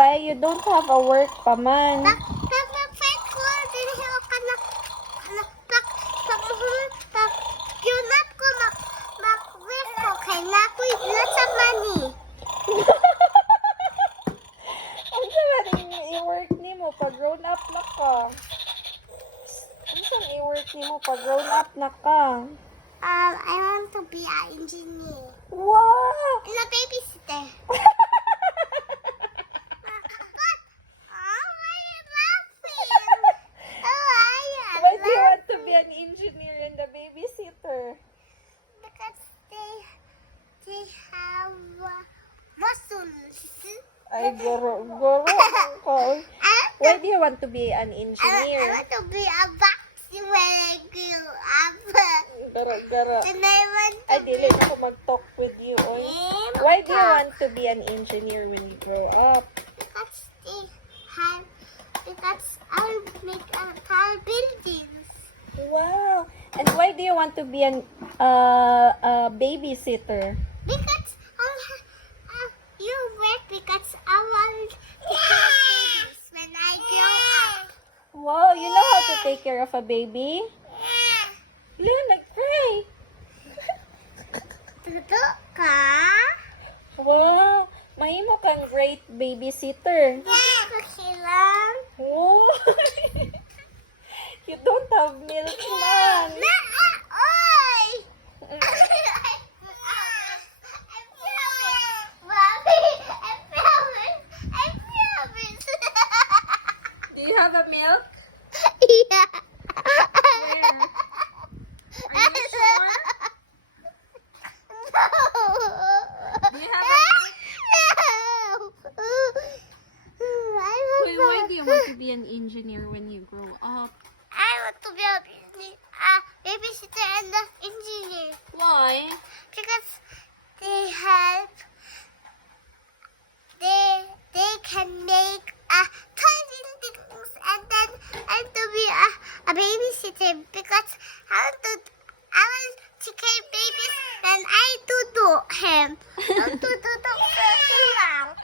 bay? You don't have a work pa man. Pag-fight ko, dili ako yunat ko mag-work ko kay nakoy nasa money. Ano sa i-work ni mo pag grown up na ka? Ano sa i-work ni mo pag grown up na ka? I want to be an engineer. Wow! And a babysitter. But, why are you laughing? Why do you want to be an engineer and a babysitter? Because they have muscles. Ay, goro ko. Why do you want to be an I engineer? want to be a vaccine when I grow up. Garo. And I want to Ay, dili na ako mag-talk with you, oy. Why do you want to be an engineer when you grow up? Because I'll make tall buildings. Wow. And why do you want to be an babysitter? Because you work because I want to have babies when I grow up. Wow, you know how to take care of a baby? Look, nag-cry. Tuto ka? Wow, mahimo kang great babysitter. Kasi lang. Oh. You don't have milk, man. Oy! Mommy, I promise. Do you have a milk? Yeah. Where? Are you sure? Do you have a milk? Why do you want to be an engineer when you grow up? I want to be a babysitter and an engineer Why? because they help. They can make tiny things and then and to be a babysitter because I want to care babies and I tutu him. Tutu lang.